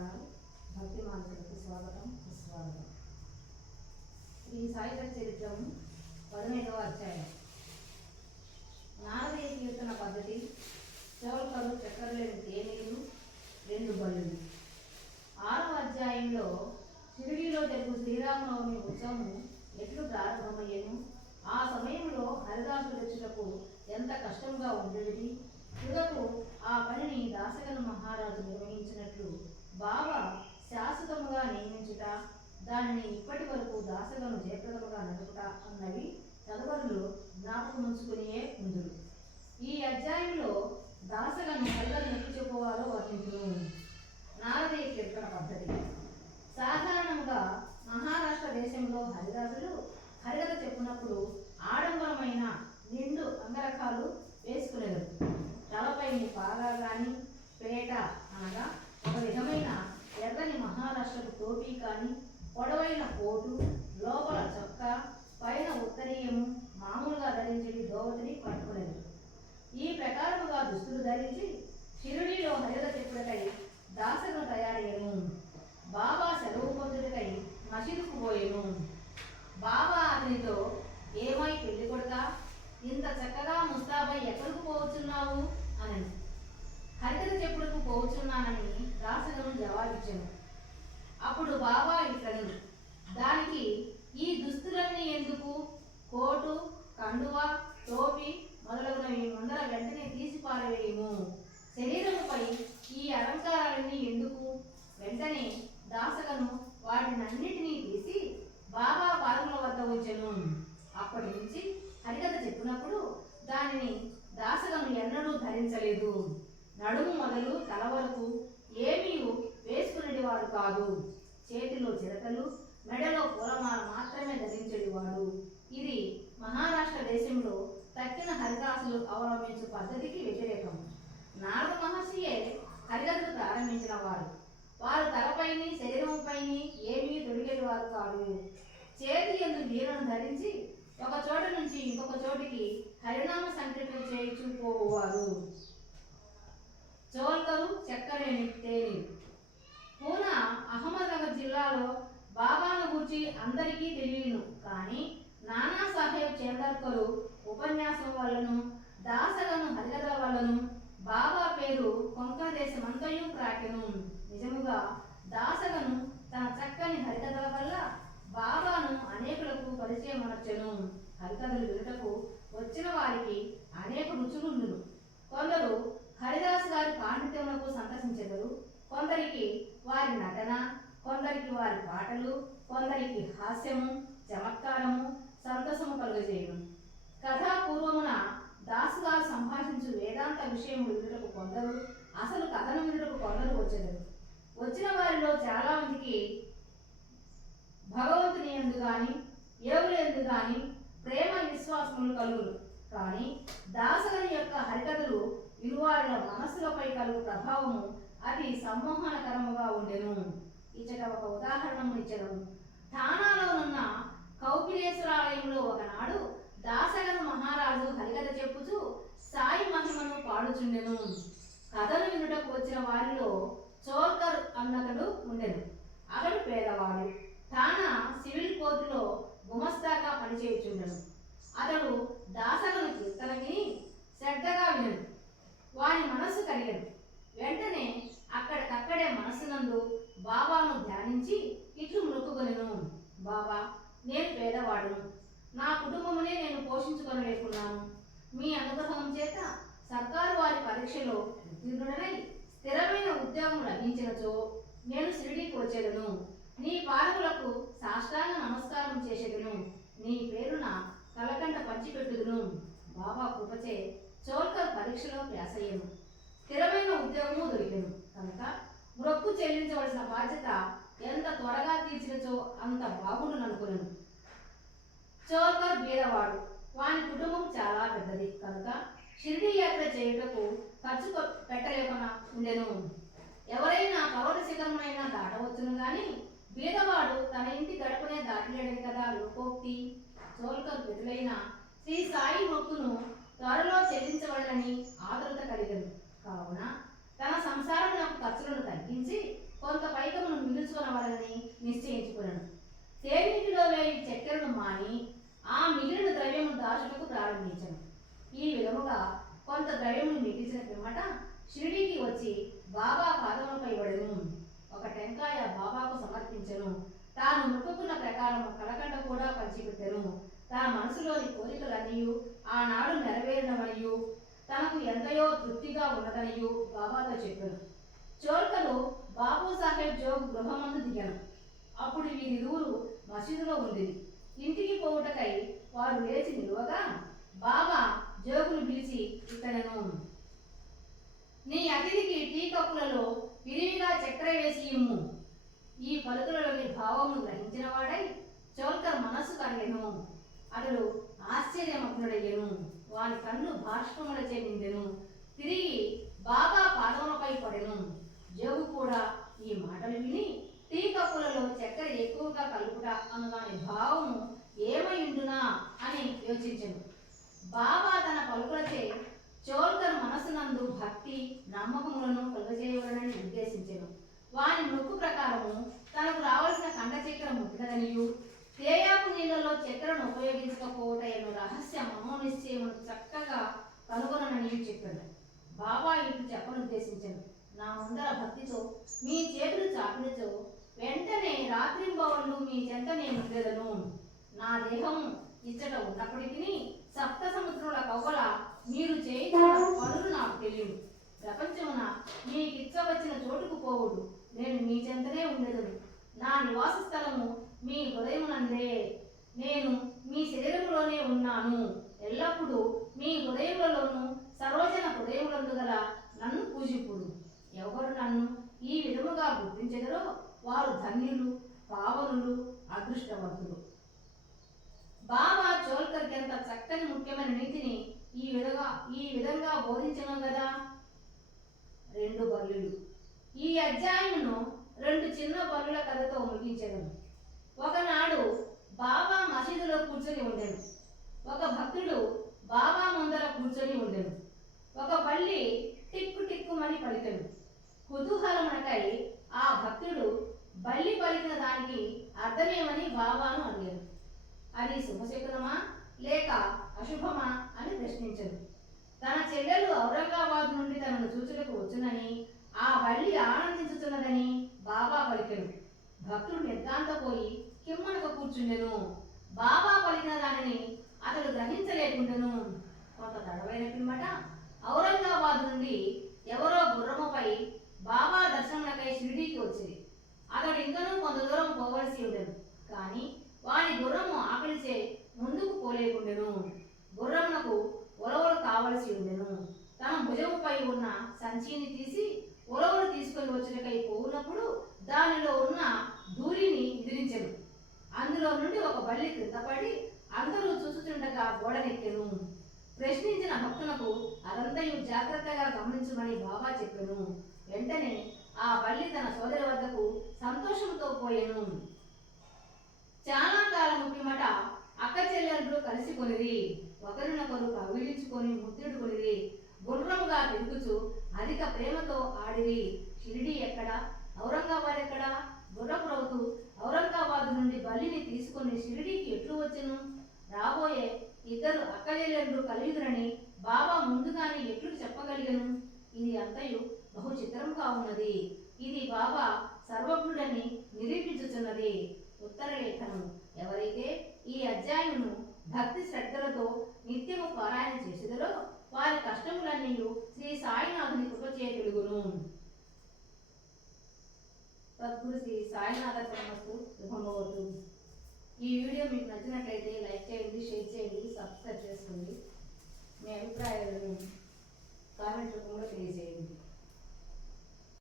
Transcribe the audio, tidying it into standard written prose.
Channel భక్తి మానసులకు స్వాగతం సుస్వాగతం. శ్రీ సాయిధర చరిత్రం 15వ అధ్యాయం. నారదీయ కీర్తన పద్ధతి. చౌల్కరు చక్కెరలేని తేనీరు 2 బళ్ళు. 6వ అధ్యాయంలో షిరిడీలో జరుగు శ్రీరామనవమి ఉత్సవం ఎట్లు ప్రారంభమయ్యను, ఆ సమయంలో హరిదాసులు తెచ్చుటకు ఎంత కష్టంగా ఉండేది, తుదకు ఆ పనిని దాసగను మహారాజు నిర్వహించినట్లు బాబా శాశ్వతముగా నియమించుట, దానిని ఇప్పటి వరకు దాసగను జయప్రదముగా నడుపుట అన్నవి చదవరులు జ్ఞాపకం ఉంచుకునే ఉందురు. ఈ అధ్యాయంలో దాసగను హరిగను ఎట్లు చెప్పువారో వర్ణించును. నారదీయ కీర్తన పద్ధతి. సాధారణంగా మహారాష్ట్ర దేశంలో హరిదాసులు హరికథ చెప్పునప్పుడు ఆడంబరమైన నిండు అంగరకాలు వేసుకునేరు. తలపైని పాగా కానీ పేట అనగా ఒక విధమైన ఎర్రని మహారాష్ట్రకు టోపీ కానీ, పొడవైన కోటు, లోపల చొక్కా, పైన ఉత్తరీయము, మామూలుగా ధరించేది దోవతిని కట్టుకునేది. ఈ ప్రకారముగా దుస్తులు ధరించి షిరిడీలో హరికథ చెప్పుడకై దాసగను తయారయ్యను. బాబా సెలవు పొందుటకై మసీదుకు పోయెను. బాబా అతనితో, ఏమై పెళ్లి కొడుక, ఇంత చక్కగా ముస్తాబై ఎక్కడికి పోవచ్చున్నావు అని. హరికథ చెప్పుడుకు పోవచ్చున్నానని దాసగను జవాబిచ్చాను. అప్పుడు బాబా ఇట్లను, దానికి ఈ దుస్తులన్నీ ఎందుకు? కోటు, కండువా, టోపీ మొదలగునవి ముందర వెంటనే తీసి పారవేయము. శరీరముపై ఈ అలంకారాలన్నీ ఎందుకు? వెంటనే దాసగను వాటినన్నిటినీ తీసి బాబా పాదముల వద్ద ఉంచెను. అప్పటి నుంచి హరికథ చెప్పినప్పుడు దానిని దాసగను ఎన్నడూ ధరించలేదు. నడుము మొదలు తల వరకు ఏమీ వేసుకునేవాడు కాదు. చేతిలో చిరతలు, మెడలో పూలమాల మాత్రమే ధరించేవాడు. ఇది మహారాష్ట్ర దేశంలో తక్కిన హరిదాసులు అవలంబించు పద్ధతికి వ్యతిరేకం. నారద మహర్షియే హరికథను ప్రారంభించిన వారు. వారు తలపైని శరీరంపైని ఏమీ తొడిగేవారు కాదు. చేతి యందు వీణను ధరించి ఒక చోట నుంచి ఇంకొక చోటికి హరినామ సంకీర్తన చేయించు పోవారు. చౌల్కరు చక్కెరలేని తేనీరు. పూనా అహ్మద్నగర్ జిల్లాలో బాబాను గూర్చి అందరికీ తెలియను, కానీ నానా సాహెబ్ చందర్కరు ఉపన్యాసం వల్లను దాసగను హరికథల వల్లను బాబా పేరు కొంకణ దేశమంతయు ప్రాకెను. నిజముగా దాసగను తన చక్కని హరికథల వల్ల బాబాను అనేకులకు పరిచయం అనర్చెను. హరికథలు వినుటకు వచ్చిన వారికి అనేక రుచులుండును. కొందరు హరిదాస్ గారి పాండిత్యములకు సంతసించెదరు, కొందరికి వారి నటన, కొందరికి వారి పాటలు, కొందరికి హాస్యము, చమత్కారము, సంతోషము కలుగజేయును. కథాపూర్వమున దాసు గారు సంభాషించు వేదాంత విషయములు వినుటకు కొందరు, అసలు కథను వినుటకు కొందరు వచ్చెదరు. వచ్చిన వారిలో చాలా మందికి భగవంతుని యందు గాని ఏవుల యందు గాని ప్రేమ విశ్వాసములు కలుగును. కానీ దాసగని యొక్క హరికథలు వినువారిల మనస్సులపై కలుగు ప్రభావము అతి సమ్మోహనకరముగా ఉండెను. ఇచ్చట ఒక ఉదాహరణము ఇచ్చదము. ఠానాలోనున్న కౌపిలేశ్వరాలయంలో ఒకనాడు దాసగను మహారాజు హరికథ చెప్పుచు సాయి మహిమను పాడుచుండెను. కథను వినుటకు వచ్చిన వారిలో చౌల్కర్ అన్నతడు ఉండెను. అతడు పేదవాడు. ఠానా సివిల్ కోర్టులో గుమస్తాగా పనిచేయుచుండెను. అతడు దాసగను కీర్తన విని శ్రద్ధగా వినెను. వాని మనస్సు కరిగెను. వెంటనే అక్కడికక్కడే మనస్సునందు బాబాను ధ్యానించి ఇట్లు మొక్కుకొనెను. బాబా, నేను పేదవాడును. నా కుటుంబమునే నేను పోషించుకొనలేకున్నాను. మీ అనుగ్రహం చేత సర్కారు వారి పరీక్షలో ఉత్తీర్ణుడనై స్థిరమైన ఉద్యోగం లభించినచో నేను షిరిడీకి వచ్చేదను. నీ పాదములకు సాష్టాంగ నమస్కారం చేసేదను. నీ పేరున కలకండ పంచిపెట్టుదును. బాబా కృపచే చౌల్కర్ పరీక్షలో పాస్ అయ్యను. స్థిరమైన ఉద్యోగము దొరికెను. కనుక మొక్కు చెల్లించవలసిన బాధ్యత ఎంత త్వరగా తీర్చినచో అంత బాగుండుననుకున్నాను. చౌల్కర్ బీదవాడు. వాని కుటుంబం చాలా పెద్దది కనుక షిరిడీ యాత్ర చేయుటకు ఖర్చు పెట్టలేకుండా ఉండెను. ఎవరైనా పర్వత శిఖరమైనా దాటవచ్చును గాని బీదవాడు తన ఇంటి గడపనే దాటలేడని కదా లోకోక్తి. చౌల్కర్ పెద్దలైన శ్రీ సాయి మొక్కును త్వరలో చెల్లించవలనని ఆతృత కలిగను. కావున తన సంసారమునకు ఖర్చులను తగ్గించి కొంత పైకమును మిగుల్చుకొనవలనని నిశ్చయించుకున్నాను. తేనీటిలో వేయి చక్కెరను మాని ఆ మిగిలిన ద్రవ్యము దాచుటకు ప్రారంభించను. ఈ విధముగా కొంత ద్రవ్యమును మిగిల్చిన పిమ్మట షిరిడీకి వచ్చి బాబా పాదములపై పడెను. ఒక టెంకాయ బాబాకు సమర్పించెను. తాను మొక్కుకున్న ప్రకారం కలకండ కూడా పంచిపెట్టెను. తన మనసులోని కోరికలన్నీ ఆనాడు నెరవేరినవనియు తనకు ఎంతయో తృప్తిగా ఉన్నదనియు బాబాతో చెప్పాను. చోల్కలు బాబు సాహెబ్ జోగ్ గృహమందు దిగాను. అప్పుడు వీరిరువురు మసీదులో ఉండేది. ఇంటికి పోవుటకై వారు లేచి నిలువగా బాబా జోగును పిలిచి ఇతనను, నీ అతిథికి టీ కప్పులలో విరివిగా చక్కెర వేసి ఇమ్ము. ఈ పలుకులలోని భావమును గ్రహించిన వాడై చోల్కర్ మనస్సు కలిగెను. అతడు ఆశ్చర్యమగ్నుడయ్యను. వాని కన్ను బాష్పములచే నిండెను. తిరిగి బాబా పాదములపై పడెను. జోగు కూడా ఈ మాటలు విని టీ కప్పులలో చక్కెర ఎక్కువగా కలుపుట అను దాని భావము ఏమైండునా అని యోచించెను. బాబా తన పలుకులచే చోల్కర్ మనసునందు భక్తి నమ్మకములను కలుగజేయవలనని ఉద్దేశించెను. వాని మొక్కు ప్రకారము తనకు రావాల్సిన కండ చక్కెర ముట్టినదనియు తేయాకు నీళ్లలో చక్కెరను ఉపయోగించకపోవటను రహస్య మనోనిశ్చయమును చక్కగా కనుగొననని చెప్పాడు. బాబా ఇటు చెప్పనుద్దేశించెను. నా ముందర భక్తితో మీ చేతులు చాపినచో వెంటనే రాత్రింబవళ్ళు మీ చెంత నేను ఉండేదను. నా దేహము ఇచ్చట ఉన్నప్పటికీ సప్త సముద్రుల కవ్వల మీరు చేయించిన పనులు నాకు తెలియదు. ప్రపంచమున మీకిచ్చవచ్చిన చోటుకు పోవుడు నేను మీ చెంతనే ఉండేదను. నా నివాస స్థలము మీ హృదయమునందే. నేను మీ శరీరములోనే ఉన్నాను. ఎల్లప్పుడూ మీ హృదయములలోనూ సరోజన హృదయములందు గల నన్ను పూజింపుడు. ఎవరు నన్ను ఈ విధముగా గుర్తించెదరో వారు ధన్యులు, పావనులు, అదృష్టవంతులు. బాబా చోల్కర్కి ఎంత చక్కని ముఖ్యమైన నీతిని ఈ విధంగా బోధించను కదా. 2 బల్లులు. ఈ అధ్యాయమును 2 చిన్న బల్లుల కథతో ముగించెదను. ఒకనాడు బాబా మసీదులో కూర్చొని ఉండెను. ఒక భక్తుడు బాబా ముందర కూర్చొని ఉండెను. ఒక బల్లి టిక్కు టిక్కుమని పలికెను. కుతూహలమునకై ఆ భక్తుడు బల్లి పలికిన దానికి అర్థమేమని బాబాను అడిగాడు. అది శుభశకునమా లేక అశుభమా అని ప్రశ్నించను. తన చెల్లెలు ఔరంగాబాద్ నుండి తనను చూచుటకు వచ్చునని ఆ బల్లి ఆనందించుతున్నదని బాబా పలికెను. భక్తుడు నిర్గాంతపోయి కిమ్మనక కూర్చుండెను. బాబా పలికిన దానిని అతడు గ్రహించలేకుండెను. కొంత తడవైన పిమ్మట ఔరంగాబాద్ నుండి ఎవరో గుర్రముపై బాబా దర్శనమునకై షిరిడీకి వచ్చింది. అతడు ఇంకనూ కొంత దూరం పోవలసి ఉండెను. కానీ వాని గుర్రము ఆకలిచే ముందుకు పోలేకుండెను. గుర్రమునకు ఉలవలు కావలసి ఉండెను. తన భుజముపై ఉన్న సంచిని తీసి ఉలవలు తీసుకొని వచ్చుటకై పోవునప్పుడు దానిలో ఉన్న ధూళిని విదిలించెను. అందులో నుండి ఒక బల్లి క్రిందపడి అందరూ చూస్తుండగా గోడనెక్కెను. ప్రశ్నించిన భక్తులకు అదంతయు జాగ్రత్తగా గమనించమని బాబా చెప్పెను. వెంటనే ఆ బల్లి తన సోదరి వద్దకు సంతోషంతో పోయెను. చాలా కాలము పిమ్మట అక్క చెల్లెళ్ళు కలిసి కొనిది. ఒకరినొకరు కవిలించుకొని ముద్దుడుకొనిది. గుర్రముగా తిరుగుచు అధిక ప్రేమతో ఆడిరి. షిరిడీ ఎక్కడా, ఔరంగాబాద్ ఎక్కడా? గుర్రపు రౌతు ఔరంగాబాద్ నుండి బల్లిని తీసుకొని షిరిడీకి ఎట్లు వచ్చెను? రాబోయే 2 అక్కచెల్లెళ్ళు కలియుదురని బాబా ముందుగానే ఎట్లు చెప్పగలిగను? ఇది అంతయు బహు చిత్రంగా ఉన్నది. ఇది బాబా సర్వజ్ఞుడని నిరూపించుచున్నది. ఉత్తరలేఖనం. ఎవరైతే ఈ అధ్యాయమును భక్తి శ్రద్ధలతో నిత్యము పారాయణ చేసేదరో వారి కష్టములన్నీ శ్రీ సాయినాథుని కృపచే తెలుగును. సద్గురు శ్రీ సాయినాథ శుభమవతు. ఈ వీడియో మీకు నచ్చినట్లయితే